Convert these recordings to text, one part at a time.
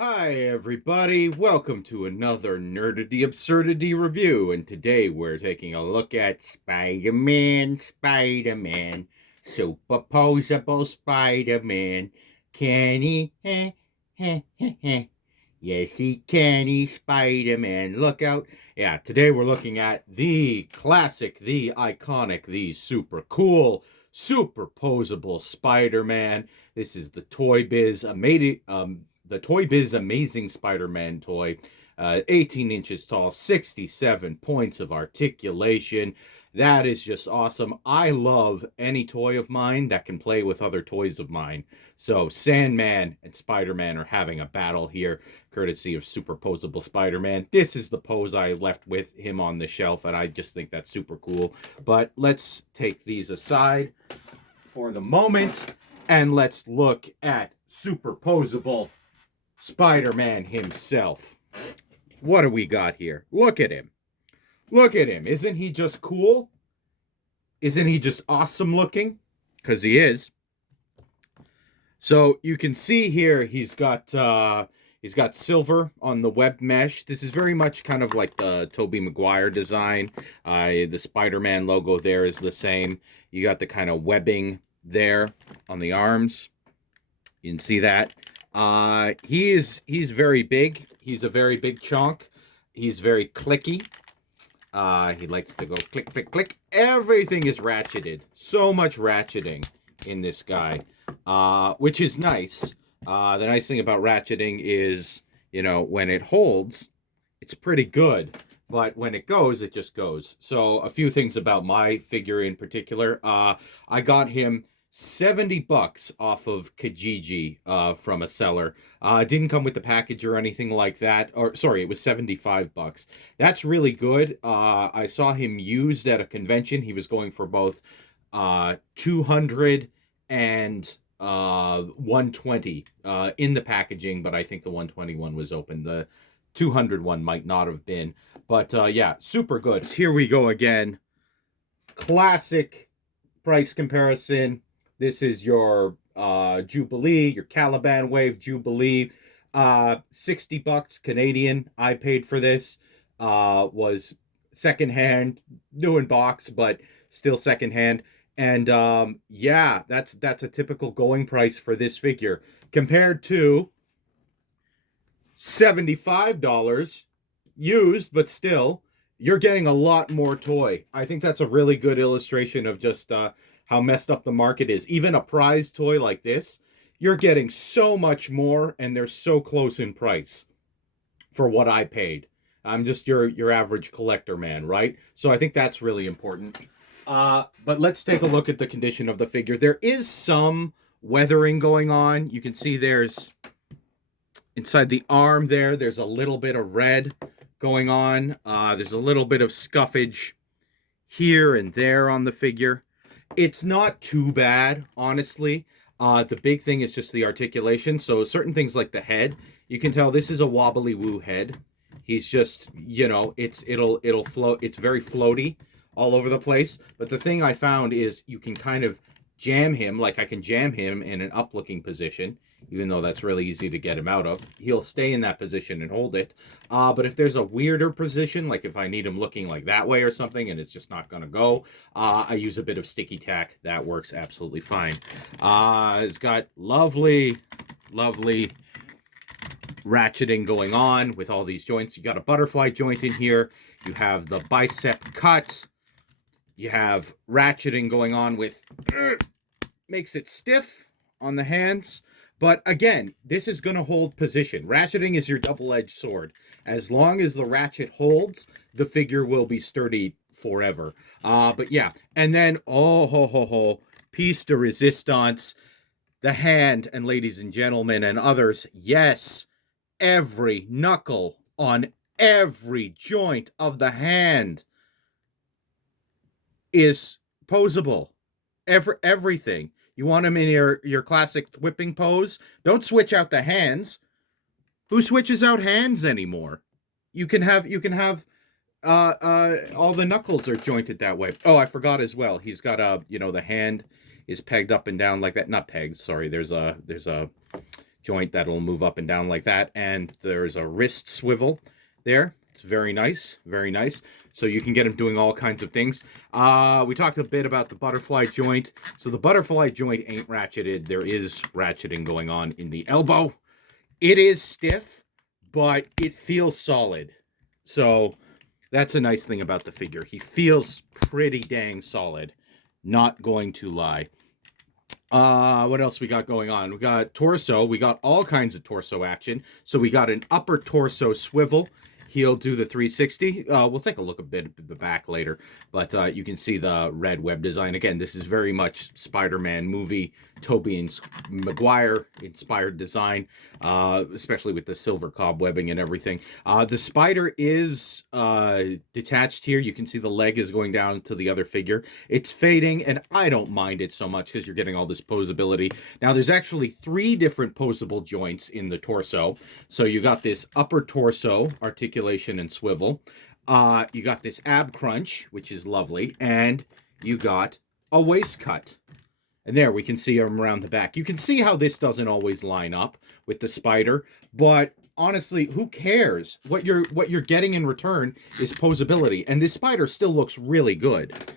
Hi everybody, welcome to another Nerdity Absurdity review, and today we're taking a look at Spider-Man, Super Poseable Spider-Man. Can he? Yes, he can, he Spider-Man. Look out. Yeah, today we're looking at the classic, the iconic, the super cool, super poseable Spider-Man. This is the Toy Biz Amazing Spider-Man toy. 18 inches tall, 67 points of articulation. That is just awesome. I love any toy of mine that can play with other toys of mine. So Sandman and Spider-Man are having a battle here, courtesy of Super Poseable Spider-Man. This is the pose I left with him on the shelf, and I just think that's super cool. But let's take these aside for the moment, and let's look at Super Poseable Spider-Man himself. What do we got here? Look at him. Look at him. Isn't he just cool? Isn't he just awesome looking? Because he is. So you can see here he's got silver on the web mesh. This is very much kind of like the Tobey Maguire design. The Spider-Man logo there is the same. You got the kind of webbing there on the arms. You can see that. He's very big. He's a very big chunk. He's very clicky. He likes to go click, click, click. Everything is ratcheted. So much ratcheting in this guy, which is nice. The nice thing about ratcheting is, when it holds, it's pretty good. But when it goes, it just goes. So a few things about my figure in particular. I got him $70 off of Kijiji from a seller. It didn't come with the package or anything like that. Or sorry, it was $75. That's really good. I saw him used at a convention. He was going for both 200 and 120 in the packaging, but I think the 121 was open. The 200 one might not have been. But yeah, super good. Here we go again. Classic price comparison. This is your Jubilee, your Caliban Wave Jubilee. $60 Canadian I paid for this. Was secondhand, new in box, but still secondhand. And yeah, that's a typical going price for this figure compared to $75 used, but still, you're getting a lot more toy. I think that's a really good illustration of just how messed up the market is. Even a prize toy like this, you're getting so much more, and they're so close in price for what I paid. I'm just your average collector man, right? So I think that's really important. But let's take a look at the condition of the figure. There is some weathering going on. You can see there's inside the arm there's a little bit of red going on. There's a little bit of scuffage here and there on the figure. It's not too bad, honestly. The big thing is just the articulation. So certain things like the head, you can tell this is a wobbly woo head. He's just, it'll float. It's very floaty all over the place. But the thing I found is you can kind of jam him, like I can jam him in an up-looking position, even though that's really easy to get him out of. He'll stay in that position and hold it. But if there's a weirder position, like if I need him looking like that way or something and it's just not going to go, I use a bit of sticky tack. That works absolutely fine. It's got lovely, lovely ratcheting going on with all these joints. You got a butterfly joint in here. You have the bicep cut. You have ratcheting going on with makes it stiff on the hands. But again, this is going to hold position. Ratcheting is your double-edged sword. As long as the ratchet holds, the figure will be sturdy forever. But yeah, and then, piece de resistance. The hand, and ladies and gentlemen and others, yes, every knuckle on every joint of the hand is posable. Everything. You want them in your classic whipping pose? Don't switch out the hands. Who switches out hands anymore? You can have all the knuckles are jointed that way. Oh, I forgot as well. He's got the hand is pegged up and down like that. Not pegged, sorry. There's a joint that'll move up and down like that. And there's a wrist swivel there. It's very nice, very nice. So you can get him doing all kinds of things. We talked a bit about the butterfly joint. So the butterfly joint ain't ratcheted. There is ratcheting going on in the elbow. It is stiff, but it feels solid. So that's a nice thing about the figure. He feels pretty dang solid. Not going to lie. What else we got going on? We got torso. We got all kinds of torso action. So we got an upper torso swivel. He'll do the 360. We'll take a look a bit at the back later, but you can see the red web design. Again, this is very much Spider-Man movie, Tobey and Maguire inspired design, especially with the silver cobwebbing and everything. The spider is detached here. You can see the leg is going down to the other figure. It's fading, and I don't mind it so much because you're getting all this posability. Now, there's actually 3 different posable joints in the torso. So you got this upper torso, articulation and swivel. You got this ab crunch, which is lovely. And you got a waist cut. And there, we can see him around the back. You can see how this doesn't always line up with the spider. But honestly, who cares? What you're getting in return is posability. And this spider still looks really good.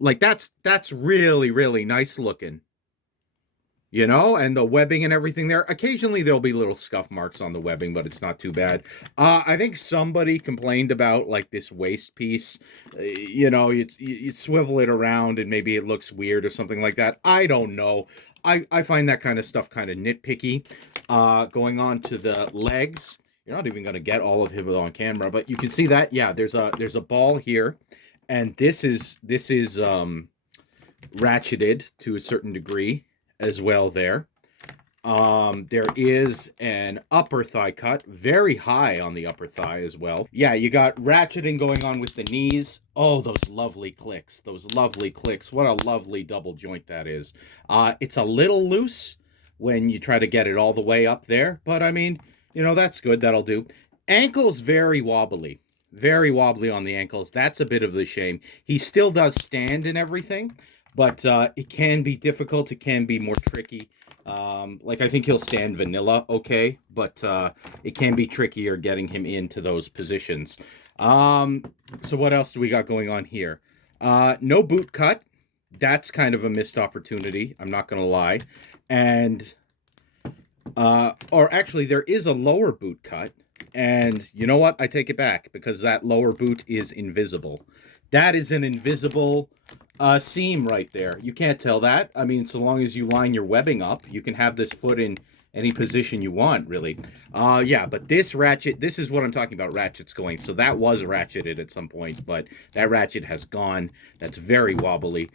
Like, that's really, really nice looking. You know, and the webbing and everything there. Occasionally there'll be little scuff marks on the webbing, but it's not too bad. I think somebody complained about like this waist piece. You know, you swivel it around and maybe it looks weird or something like that. I don't know. I find that kind of stuff kind of nitpicky. Going on to the legs. You're not even going to get all of him on camera, but you can see that. Yeah, there's a ball here, and this is ratcheted to a certain degree as well there. There is an upper thigh cut, very high on the upper thigh as well. Yeah, you got ratcheting going on with the knees. Oh, those lovely clicks. Those lovely clicks. What a lovely double joint that is. It's a little loose when you try to get it all the way up there, but I mean, you know, that's good. That'll do. Ankles very wobbly. Very wobbly on the ankles. That's a bit of the shame. He still does stand and everything, but it can be difficult. It can be more tricky. Like, I think he'll stand vanilla okay, but it can be trickier getting him into those positions. So what else do we got going on here? No boot cut. That's kind of a missed opportunity. I'm not going to lie. And, or actually, there is a lower boot cut. And you know what? I take it back because that lower boot is invisible. That is an invisible seam right there. You can't tell that. I mean, so long as you line your webbing up, you can have this foot in any position you want, really. Yeah, but this ratchet, this is what I'm talking about, ratchets going. So that was ratcheted at some point, but that ratchet has gone. That's very wobbly.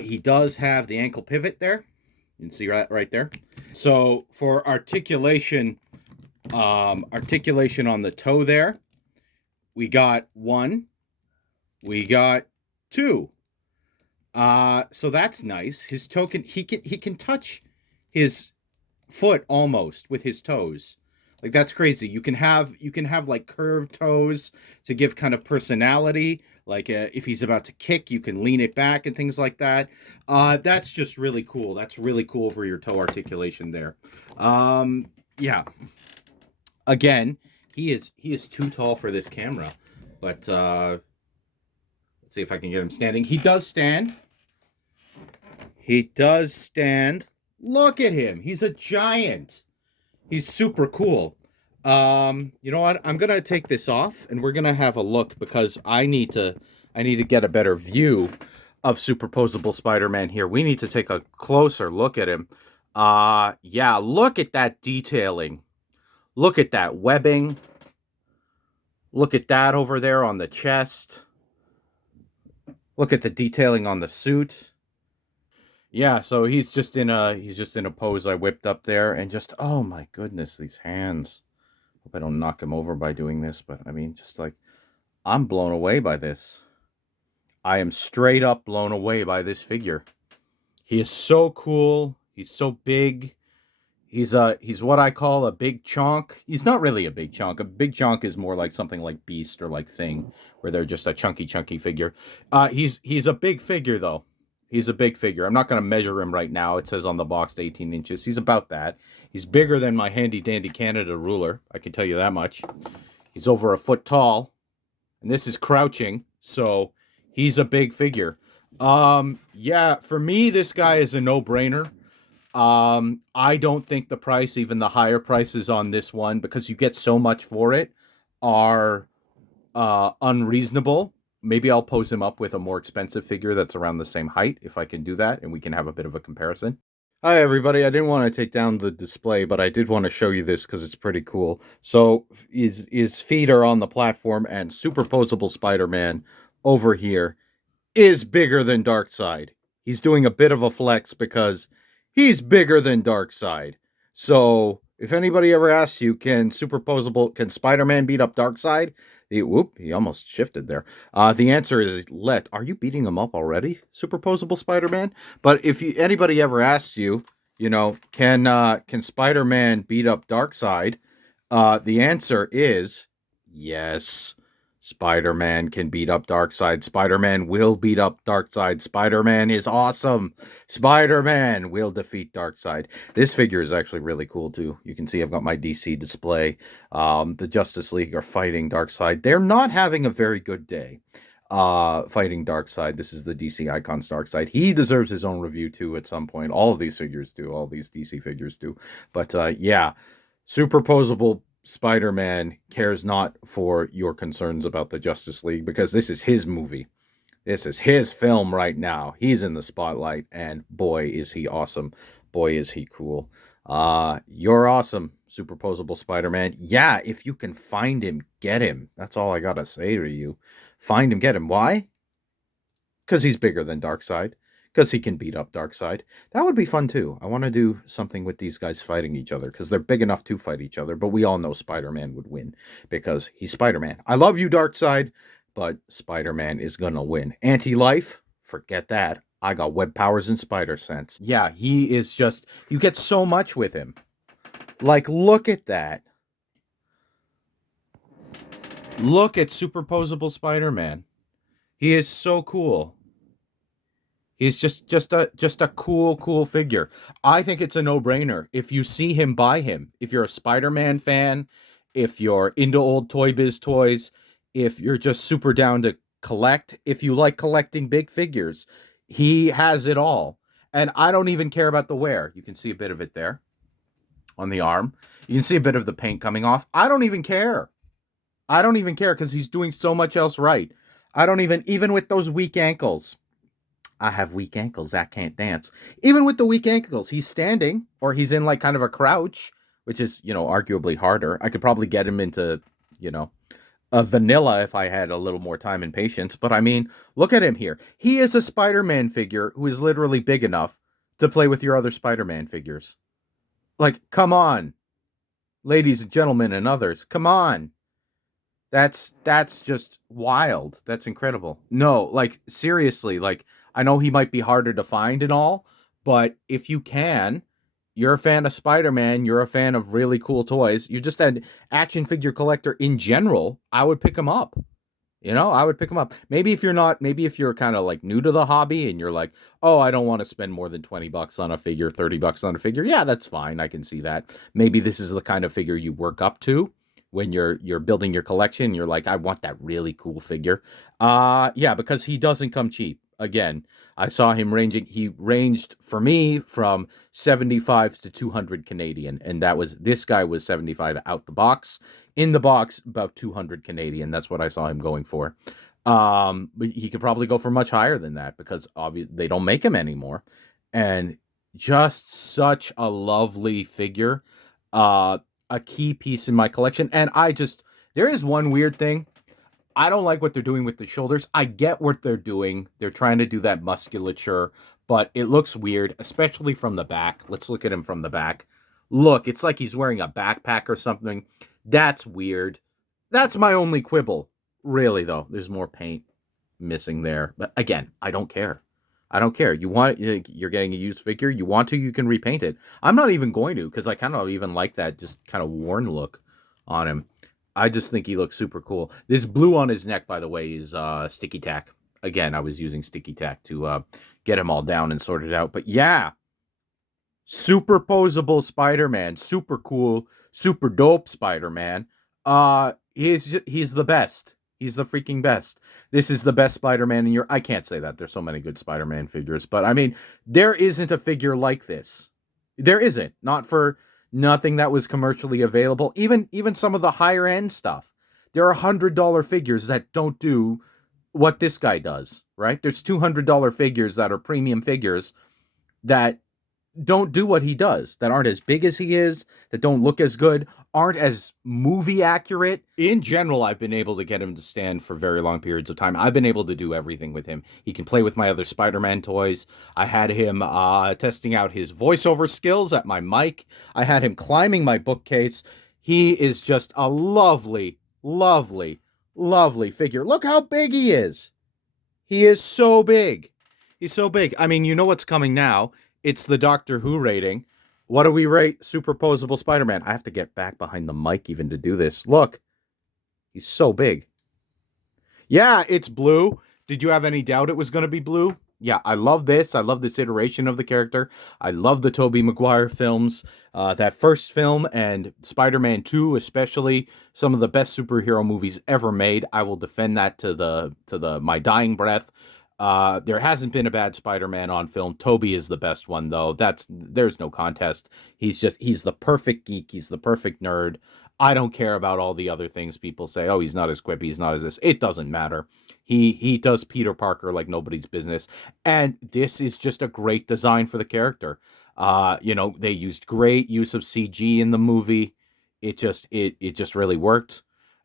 He does have the ankle pivot there. You can see right there. So for articulation, articulation on the toe there, we got 1. We got 2. So that's nice. His toe he can touch his foot almost with his toes. Like, that's crazy. You can have like curved toes to give kind of personality. Like if he's about to kick, you can lean it back and things like that. That's just really cool. That's really cool for your toe articulation there. Yeah. Again, he is too tall for this camera, but let's see if I can get him standing. He does stand. He does stand. Look at him. He's a giant. He's super cool. You know what? I'm gonna take this off, and we're gonna have a look because I need to get a better view of Super Poseable Spider-Man here. We need to take a closer look at him. Yeah, look at that detailing. Look at that webbing. Look at that over there on the chest. Look at the detailing on the suit. Yeah, so he's just in a pose I whipped up there, and just, oh my goodness, these hands. Hope I don't knock him over by doing this, but I mean, just like, I'm blown away by this. I am straight up blown away by this figure. He is so cool. He's so big. He's what I call a big chonk. He's not really a big chonk. A big chonk is more like something like Beast or like Thing, where they're just a chunky figure. He's a big figure though. He's a big figure. I'm not going to measure him right now. It says on the box 18 inches. He's about that. He's bigger than my handy dandy Canada ruler. I can tell you that much. He's over a foot tall. And this is crouching. So he's a big figure. Yeah, for me, this guy is a no-brainer. I don't think the price, even the higher prices on this one, because you get so much for it, are unreasonable. Maybe I'll pose him up with a more expensive figure that's around the same height, if I can do that, and we can have a bit of a comparison. Hi, everybody. I didn't want to take down the display, but I did want to show you this because it's pretty cool. So his feet are on the platform, and Super Poseable Spider-Man over here is bigger than Darkseid. He's doing a bit of a flex because he's bigger than Darkseid. So if anybody ever asks you, can Spider-Man beat up Darkseid? He almost shifted there. The answer is Are you beating him up already, Super Poseable Spider-Man? But if anybody ever asks you, can Spider-Man beat up Darkseid? The answer is yes. Spider-Man can beat up Darkseid. Spider-Man will beat up Darkseid. Spider-Man is awesome. Spider-Man will defeat Darkseid. This figure is actually really cool, too. You can see I've got my DC display. The Justice League are fighting Darkseid. They're not having a very good day fighting Darkseid. This is the DC Icons Darkseid. He deserves his own review, too, at some point. All of these figures do. All these DC figures do. But, yeah, Super Poseable Spider-Man cares not for your concerns about the Justice League because this is his movie. This is his film right now. He's in the spotlight, and boy, is he awesome. Boy, is he cool. You're awesome, Super Poseable Spider-Man. Yeah, if you can find him, get him. That's all I gotta say to you. Find him, get him. Why? Because he's bigger than Darkseid. Because he can beat up Darkseid. That would be fun, too. I want to do something with these guys fighting each other, because they're big enough to fight each other, but we all know Spider-Man would win, because he's Spider-Man. I love you, Darkseid, but Spider-Man is going to win. Anti-life? Forget that. I got web powers and spider sense. Yeah, he is just... You get so much with him. Like, look at that. Look at Super Poseable Spider-Man. He is so cool. He's just a cool figure. I think it's a no-brainer. If you see him, buy him. If you're a Spider-Man fan, if you're into old Toy Biz toys, if you're just super down to collect, if you like collecting big figures, he has it all. And I don't even care about the wear. You can see a bit of it there on the arm. You can see a bit of the paint coming off. I don't even care. I don't even care because he's doing so much else right. I don't even with those weak ankles. I have weak ankles. I can't dance. Even with the weak ankles, he's standing or he's in like kind of a crouch, which is, arguably harder. I could probably get him into, a vanilla if I had a little more time and patience. But I mean, look at him here. He is a Spider-Man figure who is literally big enough to play with your other Spider-Man figures. Like, come on, ladies and gentlemen and others. Come on. That's just wild. That's incredible. No, like, seriously, like, I know he might be harder to find and all, but if you can, you're a fan of Spider-Man, you're a fan of really cool toys, you're just an action figure collector in general, I would pick him up. I would pick him up. Maybe if you're kind of like new to the hobby and you're like, oh, I don't want to spend more than $20 on a figure, $30 on a figure. Yeah, that's fine. I can see that. Maybe this is the kind of figure you work up to when you're building your collection. You're like, I want that really cool figure. Yeah, because he doesn't come cheap. Again, I saw him he ranged for me from 75 to 200 Canadian, and this guy was 75 out the box. In the box, about 200 Canadian. That's what I saw him going for. But he could probably go for much higher than that because obviously they don't make him anymore. And just such a lovely figure. A key piece in my collection. And there is one weird thing. I don't like what they're doing with the shoulders. I get what they're doing. They're trying to do that musculature, but it looks weird, especially from the back. Let's look at him from the back. Look, it's like he's wearing a backpack or something. That's weird. That's my only quibble. Really, though, there's more paint missing there. But again, I don't care. I don't care. You're getting a used figure. You want to, you can repaint it. I'm not even going to because I kind of even like that just kind of worn look on him. I just think he looks super cool. This blue on his neck, by the way, is sticky tack. again, I was using sticky tack to get them all down and sort it out. But yeah, super posable Spider-Man, super cool, super dope Spider-Man. He's the best. He's the freaking best. This is the best Spider-Man in your. I can't say that. There's so many good Spider-Man figures, but I mean, there isn't a figure like this. There isn't. Not for nothing that was commercially available. Even some of the higher end stuff. There are $100 figures that don't do what this guy does. Right? There's $200 figures that are premium figures that don't do what he does, that aren't as big as he is, that don't look as good, aren't as movie accurate. In general, I've been able to get him to stand for very long periods of time. I've been able to do everything with him. He can play with my other Spider-Man toys. I had him testing out his voiceover skills at my mic. I had him climbing my bookcase. He is just a lovely, lovely, lovely figure. Look how big he is. He is so big. He's so big. I mean, you know what's coming now. It's the Doctor Who rating. What do we rate Super Poseable Spider-Man? I have to get back behind the mic even to do this. Look. He's so big. Yeah, it's blue. Did you have any doubt it was going to be blue? Yeah, I love this. I love this iteration of the character. I love the Tobey Maguire films. That first film and Spider-Man 2 especially, some of the best superhero movies ever made. I will defend that to my dying breath. There hasn't been a bad Spider-Man on film. Tobey is the best one, though. There's no contest. He's the perfect geek. He's the perfect nerd. I don't care about all the other things people say. Oh, he's not as quippy. He's not as this. It doesn't matter. He does Peter Parker like nobody's business. And this is just a great design for the character. They used great use of CG in the movie. It just really worked.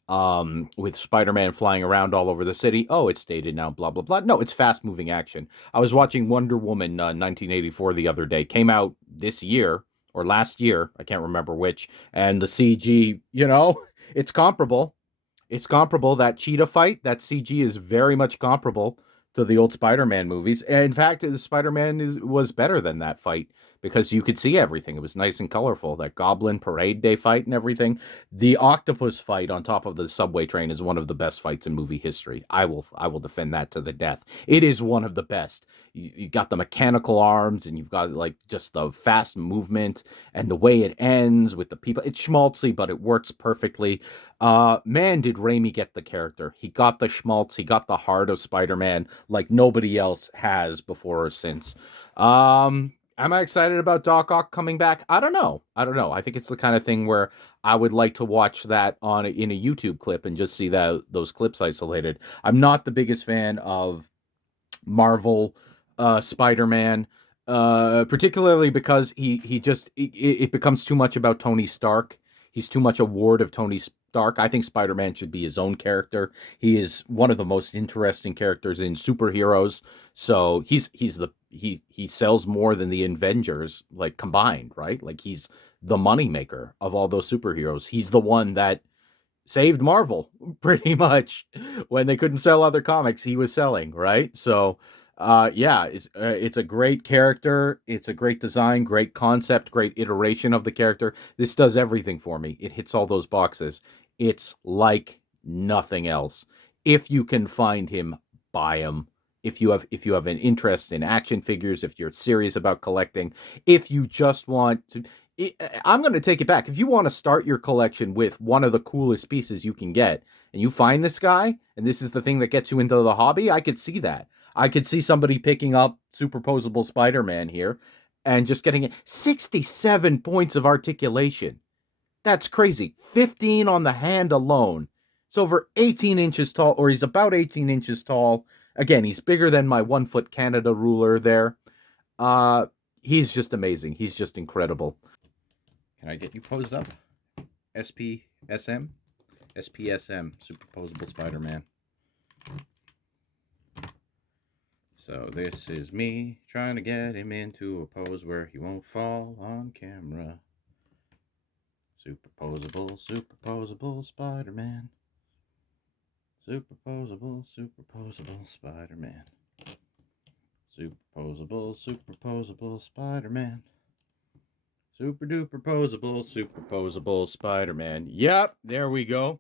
With Spider-Man flying around all over the city. Oh, it's dated now, blah, blah, blah. No, it's fast-moving action. I was watching Wonder Woman 1984 the other day. Came out this year, or last year. I can't remember which. And the CG, it's comparable. It's comparable. That cheetah fight, that CG is very much comparable to the old Spider-Man movies. And in fact, the Spider-Man was better than that fight because you could see everything. It was nice and colorful. That Goblin Parade Day fight and everything. The octopus fight on top of the subway train is one of the best fights in movie history. I will defend that to the death. It is one of the best. You got the mechanical arms and you've got like just the fast movement and the way it ends with the people. It's schmaltzy, but it works perfectly. Man, did Raimi get the character. He got the schmaltz. He got the heart of Spider-Man like nobody else has before or since. Am I excited about Doc Ock coming back? I don't know. I think it's the kind of thing where I would like to watch that in a YouTube clip and just see those clips isolated. I'm not the biggest fan of Marvel Spider-Man, particularly because it becomes too much about Tony Stark. He's too much a ward of Tony Stark. I think Spider-Man should be his own character. He is one of the most interesting characters in superheroes. So he sells more than the Avengers like combined, right? Like he's the moneymaker of all those superheroes. He's the one that saved Marvel pretty much when they couldn't sell other comics. He was selling, right? So it's a great character. It's a great design, great concept, great iteration of the character. This does everything for me. It hits all those boxes. It's like nothing else. If you can find him, buy him. If you have an interest in action figures, if you're serious about collecting, if you just want to, I'm going to take it back. If you want to start your collection with one of the coolest pieces you can get, and you find this guy, and this is the thing that gets you into the hobby, I could see that. I could see somebody picking up Super Poseable Spider-Man here and just getting it. 67 points of articulation. That's crazy. 15 on the hand alone. It's over 18 inches tall, or he's about 18 inches tall. Again, he's bigger than my 1 foot Canada ruler there. He's just amazing. He's just incredible. Can I get you posed up? SPSM? SPSM, Super Poseable Spider-Man. So this is me trying to get him into a pose where he won't fall on camera. Super Poseable Spider-Man. Super Poseable Spider-Man. Super Poseable Spider-Man. Super Duper Poseable Spider-Man. Yep, there we go.